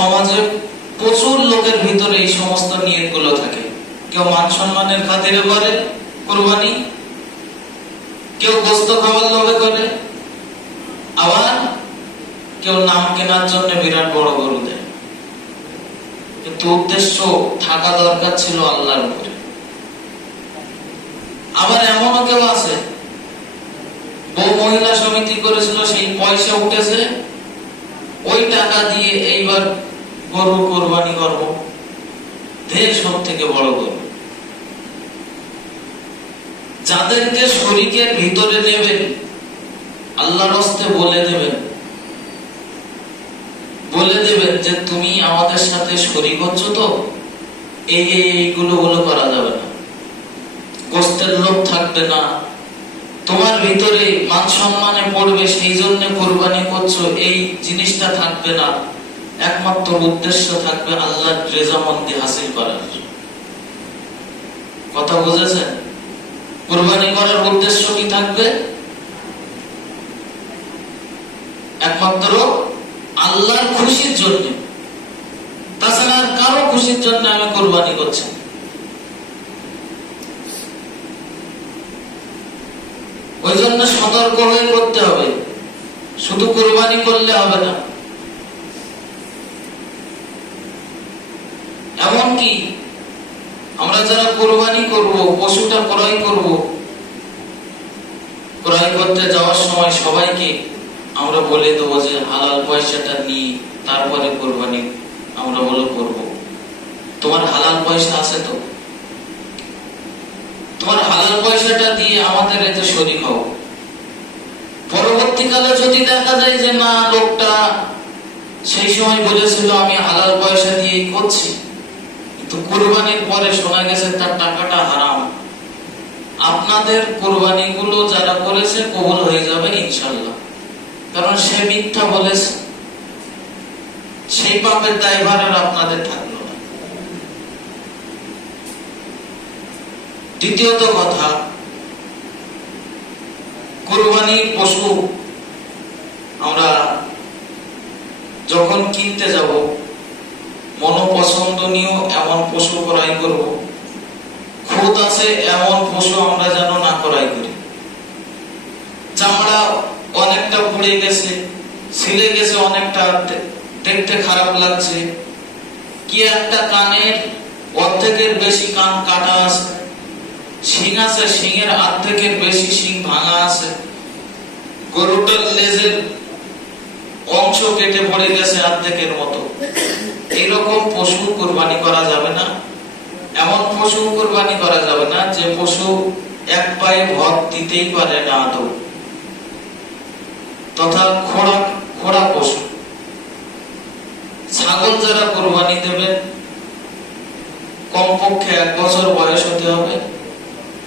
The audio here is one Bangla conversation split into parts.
সমাজে প্রচুর লোকের ভিতরে এই সমস্ত নিয়তগুলো থাকে। কেউ মান সম্মানের খাতিরে করে, কোরবানি। কেউ গোস্ত খাওয়ার লোভে করে। আবার কেউ নাম কেনার জন্য বিরাট বড় গরু দেয়। কিন্তু উদ্দেশ্য থাকা দরকার ছিল আল্লাহর উপরে। আবার এমনও কেউ আছে, বউ মহিলা সমিতি করেছিল, সেই পয়সা উঠেছে। ওই টাকা দিয়ে এইবার গরু কোরবানি করব দেশ সব থেকে বড় গরু যাদেরকে শরীরের ভিতরে নেবেন আল্লাহর হস্তে বলে দেবেন বলে দেবেন যে তুমি আমাদের সাথে শরীর হচ্ছ তো, এই এই, এইগুলো গুলো করা যাবে না। গোস্তের লোভ থাকবে না। তোমার ভিতরে মান সম্মানে পড়বে সেই জন্য কোরবানি করছ, এই জিনিসটা থাকবে না। একমাত্র উদ্দেশ্য থাকবে আল্লাহর রেজামন্দি হাসিল করার কথা বুঝেছেন? কোরবানি করার উদ্দেশ্য কি থাকবে? একমাত্র আল্লাহর খুশির জন্য। তাছাড়া আর কারও খুশির জন্য আমি কোরবানি করছি ওই জন্য সতর্ক হয়ে করতে হবে। শুধু কোরবানি করলে হবে না। এমনকি আমরা যারা কোরবানি করব, পশুটা ক্রয় করব, ক্রয় করতে যাওয়ার সময় সবাইকে আমরা বলে দেবো যে হালাল পয়সাটা নিয়ে তারপরে কোরবানি আমরা বলে করব। তোমার হালাল পয়সা আছে তো? তোমার হালাল পয়সাটা দিয়ে আমাদের এতে শরীর হও। পরবর্তীকালে যদি দেখা যায় যে না, লোকটা সেই সময় বলেছিল, আমি হালাল পয়সা দিয়ে করছি। কিন্তু কোরবানির পরে শোনা গেছে তার টাকাটা হারাম। আপনাদের কোরবানিগুলো যারা করেছে কবুল হয়ে যাবে ইনশাল্লাহ কারণ সে মিথ্যা বলেছে। সেই পাপের দায়ভার আর আপনাদের থাকল না। দ্বিতীয়ত কথা কোরবানির পশু, আমরা যখন কিনতে যাব মনোপছন্দনীয় এমন পশু ক্রয় করব। খুদ আছে এমন পশু আমরা যেন না ক্রয় করি। চামড়া অনেকটা পুড়ে গেছে ছিলে গেছে অনেকটা দেখতে খারাপ লাগছে। কি একটা কানের অর্ধেকের বেশি কান কাটা আছে, শিং আছে শিংয়ের অর্ধেকের বেশি শিং ভাঙা আছে। গরুটার লেজের অংশ কেটে পড়ে গেছে অর্ধেকের মতো। এইরকম পশু কোরবানি করা যাবে না। এমন পশু কোরবানি করা যাবে না যে পশু এক পায়ে ভর দিতেই পারে না আদৌ। তথা খোড়া খোড়া পশু। ছাগল যারা কোরবানি দেবেন কমপক্ষে এক বছর বয়স হতে হবে।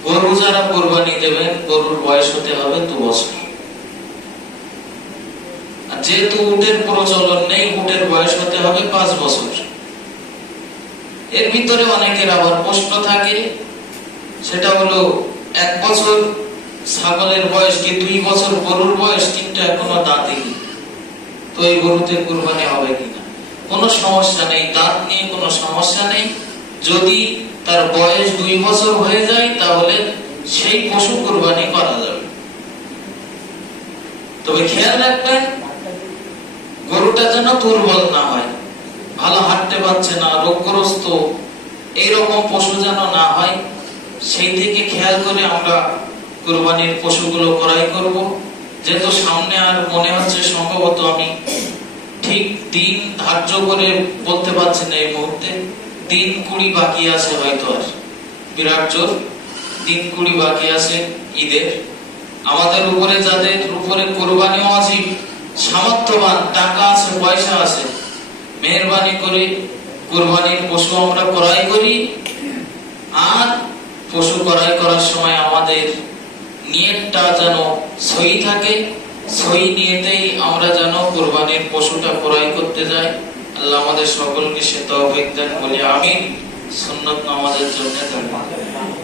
গরু যারা কোরবানি দেবেন গরুর বয়স হতে হবে দু বছর। যেহেতু উটের প্রচলন নেই, উটের বয়স হতে হবে পাঁচ বছর। এর ভিতরে অনেকের আবার প্রশ্ন থাকে, সেটা হলো, এক বছর ছাগলের বয়স কি দুই বছর গরুর বয়স? কিন্তু এখনও দাঁতেই তো এই গরুতে কুরবানি হবে কিনা? কোনো সমস্যা নেই, দাঁত নিয়ে কোনো সমস্যা নেই। যদি তার বয়স দুই বছর হয়ে যায়, তাহলে সেই পশু কুরবানি করা যাবে। তবে খেয়াল রাখবেন গরুটা যেন দুর্বল না হয়। ভালো হাঁটতে পারছে না, রোগগ্রস্ত। এইরকম পশু যেন না হয়, সেই দিকে খেয়াল করে আমরা কুরবানির পশুগুলো ক্রয় করব। যেহেতু সামনে আর মনে হচ্ছে সম্ভবত আমি ঠিক দিন ধার্য করে বলতে পারছি না এই মুহূর্তে। দিন কুড়ি বাকি আছে হয়তো আর। বিরাট জোর। দিন কুড়ি বাকি আছে ঈদের। আমাদের উপরে যাদের উপরে কোরবানিও আছে সামর্থ্যবান টাকা আছে, পয়সা আছে, মেহরবানি করে, কোরবানির পশু আমরা ক্রয় করি, আর পশু ক্রয় করার সময় আমাদের নিয়তটা যেন সই থাকে, সই নিয়েতেই আমরা যেন কোরবানির পশুটা ক্রয় করতে যাই। আল্লাহ আমাদের সকলকে সে তৌফিক দেন, বলি আমিন। সুন্নত নামাজের জন্য ধন্যবাদ।